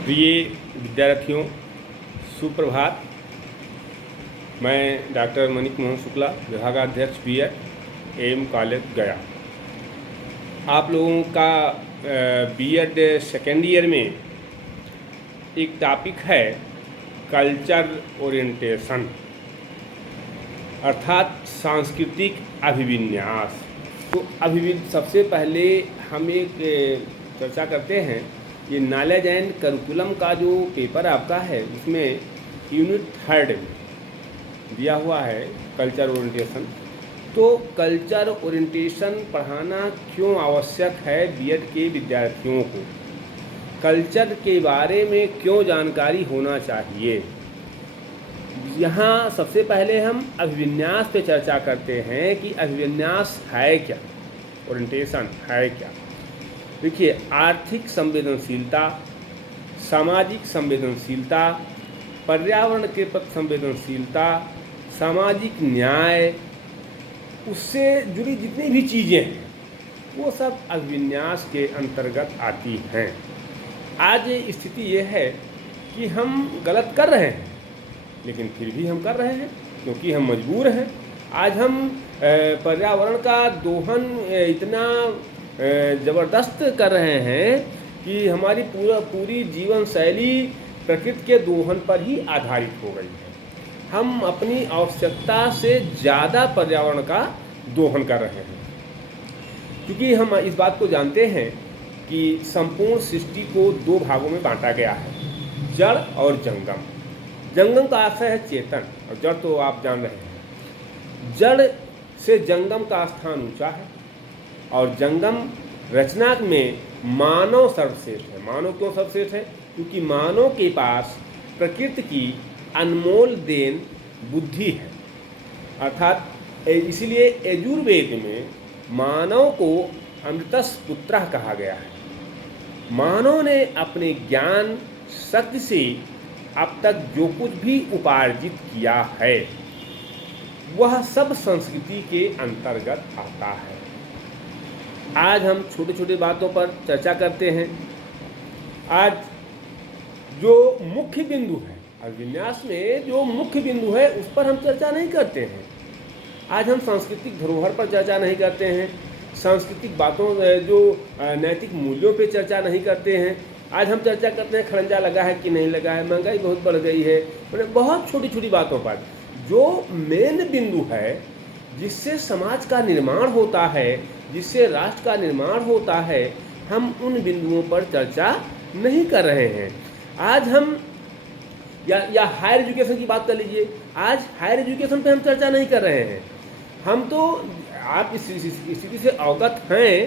प्रिय विद्यार्थियों, सुप्रभात। मैं डॉक्टर मनीष मोहन शुक्ला, विभागाध्यक्ष बीएड एम कॉलेज गया। आप लोगों का बीएड सेकेंड ईयर में एक टॉपिक है कल्चर ओरिएंटेशन, अर्थात सांस्कृतिक अभिविन्यास। तो सबसे पहले हम एक चर्चा करते हैं। ये नॉलेज एंड करिकुलम का जो पेपर आपका है उसमें यूनिट 3 में दिया हुआ है कल्चर ओरिएंटेशन। तो कल्चर ओरिएंटेशन पढ़ाना क्यों आवश्यक है बीएड के विद्यार्थियों को, कल्चर के बारे में क्यों जानकारी होना चाहिए। यहाँ सबसे पहले हम अभिविन्यास पे चर्चा करते हैं कि अभिविन्यास है क्या, ओरिएंटेशन है क्या। देखिए, आर्थिक संवेदनशीलता, सामाजिक संवेदनशीलता, पर्यावरण के प्रति संवेदनशीलता, सामाजिक न्याय, उससे जुड़ी जितनी भी चीज़ें हैं वो सब अभिविन्यास के अंतर्गत आती हैं। आज स्थिति ये है कि हम गलत कर रहे हैं, लेकिन फिर भी हम कर रहे हैं क्योंकि हम मजबूर हैं। आज हम पर्यावरण का दोहन इतना ज़बरदस्त कर रहे हैं कि हमारी पूरी जीवन शैली प्रकृति के दोहन पर ही आधारित हो गई है। हम अपनी आवश्यकता से ज़्यादा पर्यावरण का दोहन कर रहे हैं, क्योंकि हम इस बात को जानते हैं कि संपूर्ण सृष्टि को 2 भागों में बांटा गया है, जड़ और जंगम। जंगम का आशय है चेतन, और जड़ तो आप जान रहे हैं। जड़ से जंगम का स्थान ऊंचा है, और जंगम रचना में मानव सर्वश्रेष्ठ है। मानव क्यों सर्वश्रेष्ठ है? क्योंकि मानव के पास प्रकृति की अनमोल देन बुद्धि है। अर्थात इसीलिए यजुर्वेद में मानव को अमृतस् पुत्रः कहा गया है। मानव ने अपने ज्ञान शक्ति से अब तक जो कुछ भी उपार्जित किया है वह सब संस्कृति के अंतर्गत आता है। आज हम छोटे छोटे बातों पर चर्चा करते हैं। आज जो मुख्य बिंदु है अभिविन्यास में, जो मुख्य बिंदु है उस पर हम चर्चा नहीं करते हैं। आज हम सांस्कृतिक धरोहर पर चर्चा नहीं करते हैं, सांस्कृतिक बातों जो नैतिक मूल्यों पे चर्चा नहीं करते हैं। आज हम चर्चा करते हैं खड़ंजा लगा है कि नहीं लगा है, महंगाई बहुत बढ़ गई है, मतलब बहुत छोटी छोटी बातों पर। जो मेन बिंदु है जिससे समाज का निर्माण होता है, जिससे राष्ट्र का निर्माण होता है, हम उन बिंदुओं पर चर्चा नहीं कर रहे हैं। आज हम या हायर एजुकेशन की बात कर लीजिए, आज हायर एजुकेशन पे हम चर्चा नहीं कर रहे हैं। हम तो आप इस स्थिति से अवगत हैं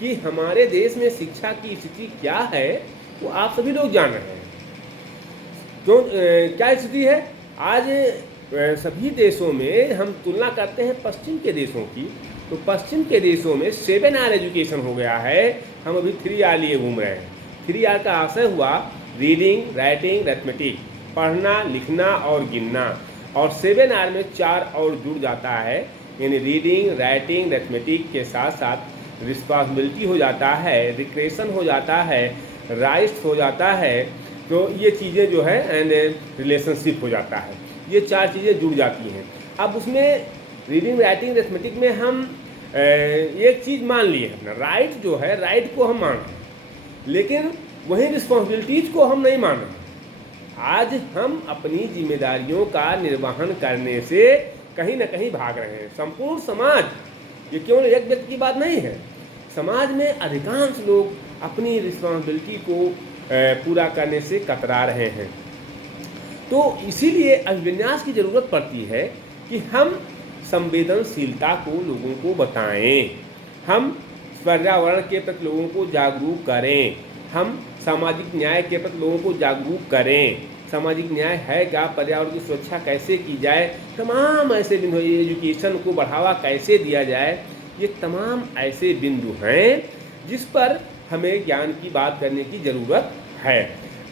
कि हमारे देश में शिक्षा की स्थिति क्या है, वो आप सभी लोग जान रहे हैं। तो क्या स्थिति है आज सभी देशों में? हम तुलना करते हैं पश्चिम के देशों की, तो पश्चिम के देशों में 7R एजुकेशन हो गया है। हम अभी 3R लिए घूम रहे हैं। 3R का आशय हुआ रीडिंग, राइटिंग, अरिथमेटिक, पढ़ना, लिखना और गिनना। और 7R में 4 और जुड़ जाता है, यानी रीडिंग, राइटिंग, अरिथमेटिक के साथ साथ रिस्पॉन्सिबिलिटी हो जाता है, रिक्रेशन हो जाता है, राइट्स हो जाता है। तो ये चीज़ें जो है एंड रिलेशनशिप हो जाता है, ये 4 चीज़ें जुड़ जाती हैं। अब उसमें रीडिंग, राइटिंग, अरिथमेटिक में हम एक चीज़ मान लिए अपना राइट जो है, राइट को हम मान रहे हैं, लेकिन वहीं रिस्पॉन्सिबिलिटीज को हम नहीं मान रहे। आज हम अपनी जिम्मेदारियों का निर्वहन करने से कहीं ना कहीं भाग रहे हैं। संपूर्ण समाज, ये केवल एक व्यक्ति की बात नहीं है, समाज में अधिकांश लोग अपनी रिस्पॉन्सिबिलिटी को पूरा करने से कतरा रहे हैं। तो इसीलिए अभिविन्यास की ज़रूरत पड़ती है कि हम संवेदनशीलता को लोगों को बताएं, हम पर्यावरण के प्रति लोगों को जागरूक करें, हम सामाजिक न्याय के प्रति लोगों को जागरूक करें। सामाजिक न्याय है क्या, पर्यावरण की सुरक्षा कैसे की जाए, तमाम ऐसे बिंदु, एजुकेशन को बढ़ावा कैसे दिया जाए, ये तमाम ऐसे बिंदु हैं जिस पर हमें ज्ञान की बात करने की ज़रूरत है।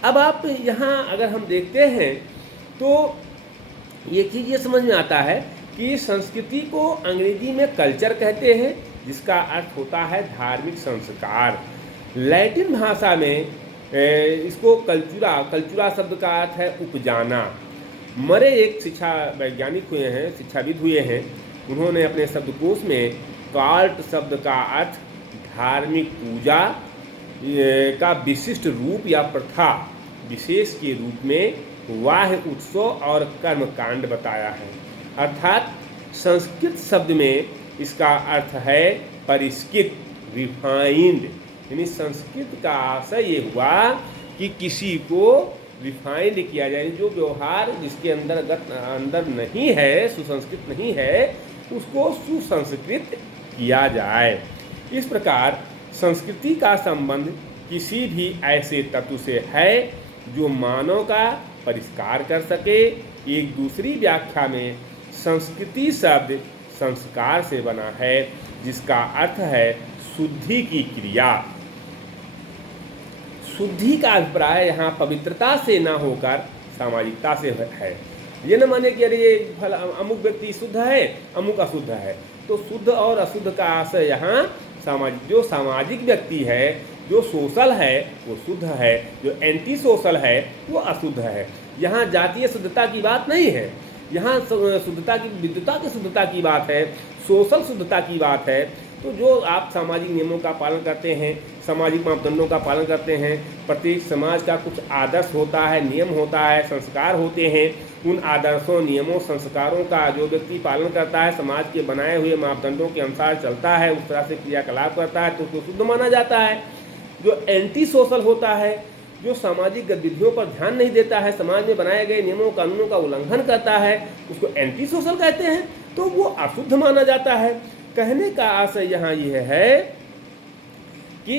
अब आप यहाँ अगर हम देखते हैं तो ये चीज़ ये समझ में आता है कि संस्कृति को अंग्रेजी में कल्चर कहते हैं, जिसका अर्थ होता है धार्मिक संस्कार। लैटिन भाषा में इसको कल्चुरा शब्द का अर्थ है उपजाना। मरे एक शिक्षा वैज्ञानिक हुए हैं, शिक्षाविद हुए हैं, उन्होंने अपने शब्दकोश में काल्ट शब्द का अर्थ धार्मिक पूजा का विशिष्ट रूप या प्रथा विशेष के रूप में वाह्य उत्सव और कर्म कांड बताया है। अर्थात संस्कृत शब्द में इसका अर्थ है परिष्कृत, रिफाइंड। यानी संस्कृत का आशय ये हुआ कि किसी को रिफाइंड किया जाए, जो व्यवहार जिसके अंदर नहीं है, सुसंस्कृत नहीं है, उसको सुसंस्कृत किया जाए। इस प्रकार संस्कृति का संबंध किसी भी ऐसे तत्व से है जो मानव का परिष्कार कर सके। एक दूसरी व्याख्या में संस्कृति शब्द संस्कार से बना है, जिसका अर्थ है शुद्धि की क्रिया। शुद्धि का अभिप्राय यहाँ पवित्रता से न होकर सामाजिकता से है। ये न माने कि अरे ये अमुक व्यक्ति शुद्ध है, अमुक अशुद्ध है। तो शुद्ध और अशुद्ध का आशय यहाँ जो सामाजिक व्यक्ति है, जो सोशल है वो शुद्ध है, जो एंटी सोशल है वो अशुद्ध है। यहाँ जातीय शुद्धता की बात नहीं है, यहाँ शुद्धता की, विद्युता की शुद्धता की बात है, सोशल शुद्धता की बात है। तो जो आप सामाजिक नियमों का पालन करते हैं, सामाजिक मापदंडों का पालन करते हैं, प्रत्येक समाज का कुछ आदर्श होता है, नियम होता है, संस्कार होते हैं। उन आदर्शों, नियमों, संस्कारों का जो व्यक्ति पालन करता है, समाज के बनाए हुए मापदंडों के अनुसार चलता है, उस तरह से क्रियाकलाप करता है, तो उसको शुद्ध माना जाता है। जो एंटी सोशल होता है, जो सामाजिक गतिविधियों पर ध्यान नहीं देता है, समाज में बनाए गए नियमों कानूनों का उल्लंघन करता है, उसको एंटी सोशल कहते हैं, तो वो अशुद्ध माना जाता है। कहने का आशय यहाँ यह है कि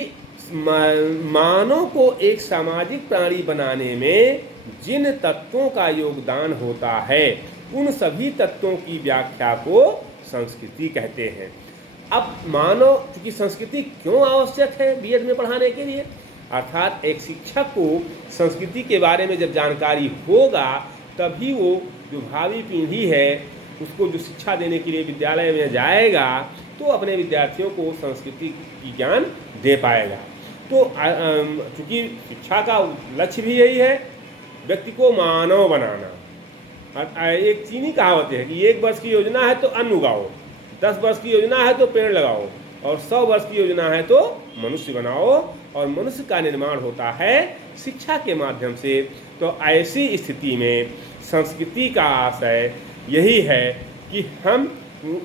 मानव को एक सामाजिक प्राणी बनाने में जिन तत्वों का योगदान होता है, उन सभी तत्वों की व्याख्या को संस्कृति कहते हैं। अब मानव, चूंकि संस्कृति क्यों आवश्यक है बीएड में पढ़ाने के लिए, अर्थात एक शिक्षक को संस्कृति के बारे में जब जानकारी होगा, तभी वो जो भावी पीढ़ी है उसको जो शिक्षा देने के लिए विद्यालय में जाएगा, तो अपने विद्यार्थियों को संस्कृति की ज्ञान दे पाएगा। तो चूँकि शिक्षा का लक्ष्य भी यही है, व्यक्ति को मानव बनाना। एक चीनी कहावत है कि 1 वर्ष की योजना है तो अन्न उगाओ, 10 वर्ष की योजना है तो पेड़ लगाओ, और 100 वर्ष की योजना है तो मनुष्य बनाओ। और मनुष्य का निर्माण होता है शिक्षा के माध्यम से। तो ऐसी स्थिति में संस्कृति का आशय यही है कि हम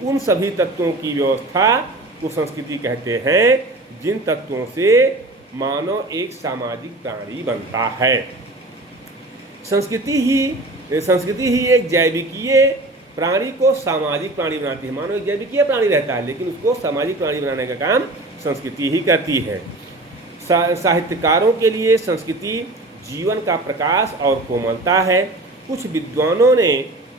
उन सभी तत्वों की व्यवस्था को संस्कृति कहते हैं, जिन तत्वों से मानव एक सामाजिक प्राणी बनता है। संस्कृति ही एक जैविकीय प्राणी को सामाजिक प्राणी बनाती है। मानव एक जैविकीय प्राणी रहता है, लेकिन उसको सामाजिक प्राणी बनाने का काम संस्कृति ही करती है। साहित्यकारों के लिए संस्कृति जीवन का प्रकाश और कोमलता है। कुछ विद्वानों ने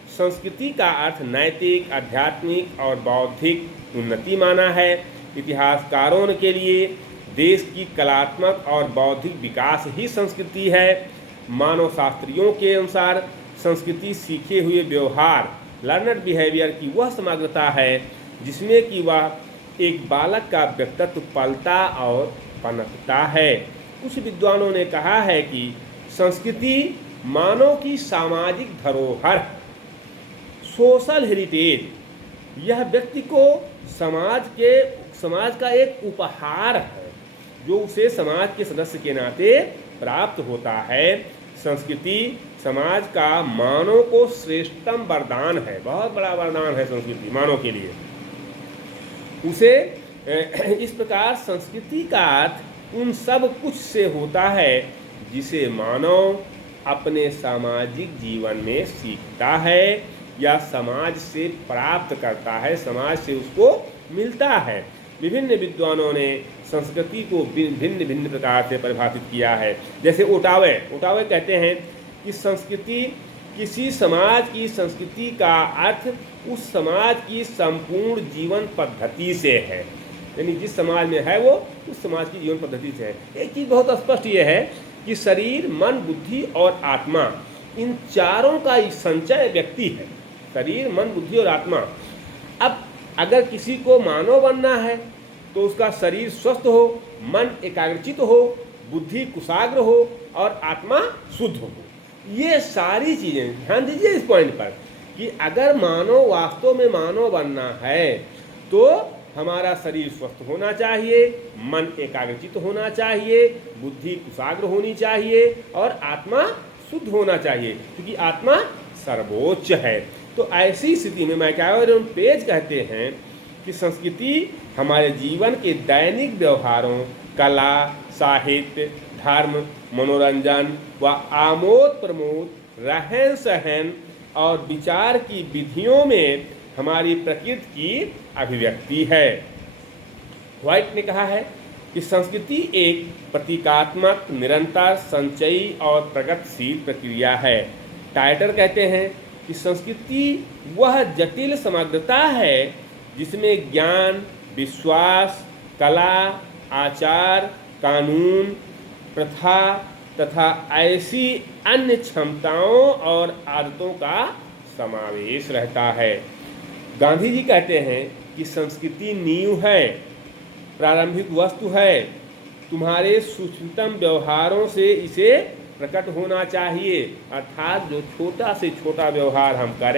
संस्कृति का अर्थ नैतिक, आध्यात्मिक और बौद्धिक उन्नति माना है। इतिहासकारों के लिए देश की कलात्मक और बौद्धिक विकास ही संस्कृति है। मानव शास्त्रियों के अनुसार संस्कृति सीखे हुए व्यवहार, लर्नड बिहेवियर की वह समग्रता है जिसमें कि वह एक बालक का व्यक्तित्व पलता और पनपता है। कुछ विद्वानों ने कहा है कि संस्कृति मानव की सामाजिक धरोहर, सोशल हेरिटेज, यह व्यक्ति को समाज का एक उपहार है जो उसे समाज के सदस्य के नाते प्राप्त होता है। संस्कृति समाज का मानव को श्रेष्ठतम वरदान है, बहुत बड़ा वरदान है संस्कृति मानव के लिए। उसे इस प्रकार संस्कृति का अर्थ उन सब कुछ से होता है जिसे मानव अपने सामाजिक जीवन में सीखता है या समाज से प्राप्त करता है, समाज से उसको मिलता है। विभिन्न विद्वानों ने संस्कृति को भिन्न भिन्न प्रकार से परिभाषित किया है। जैसे ओटावे कहते हैं कि संस्कृति किसी समाज की संस्कृति का अर्थ उस समाज की संपूर्ण जीवन पद्धति से है, यानी जिस समाज में है वो उस समाज की जीवन पद्धति से है। एक चीज़ बहुत स्पष्ट ये है कि शरीर, मन, बुद्धि और आत्मा, इन चारों का संचय व्यक्ति है। शरीर, मन, बुद्धि और आत्मा। अब अगर किसी को मानव बनना है तो उसका शरीर स्वस्थ हो, मन एकाग्रचित हो, बुद्धि कुशाग्र हो और आत्मा शुद्ध हो। ये सारी चीज़ें ध्यान दीजिए इस पॉइंट पर कि अगर मानव वास्तव में मानव बनना है तो हमारा शरीर स्वस्थ होना चाहिए, मन एकाग्रचित होना चाहिए, बुद्धि कुशाग्र होनी चाहिए और आत्मा शुद्ध होना चाहिए, क्योंकि आत्मा सर्वोच्च है। तो ऐसी स्थिति में मैकियावेली पेज कहते हैं कि संस्कृति हमारे जीवन के दैनिक व्यवहारों, कला, साहित्य, धर्म, मनोरंजन व आमोद प्रमोद, रहन सहन और विचार की विधियों में हमारी प्रकृति की अभिव्यक्ति है। व्हाइट ने कहा है कि संस्कृति एक प्रतीकात्मक, निरंतर, संचयी और प्रगतिशील प्रक्रिया है। टाइटर कहते हैं कि संस्कृति वह जटिल समग्रता है जिसमें ज्ञान, विश्वास, कला, आचार, कानून, प्रथा तथा ऐसी अन्य क्षमताओं और आदतों का समावेश रहता है। गांधी जी कहते हैं कि संस्कृति नींव है, प्रारंभिक वस्तु है, तुम्हारे सूक्ष्मतम व्यवहारों से इसे प्रकट होना चाहिए। अर्थात जो छोटा से छोटा व्यवहार हम करें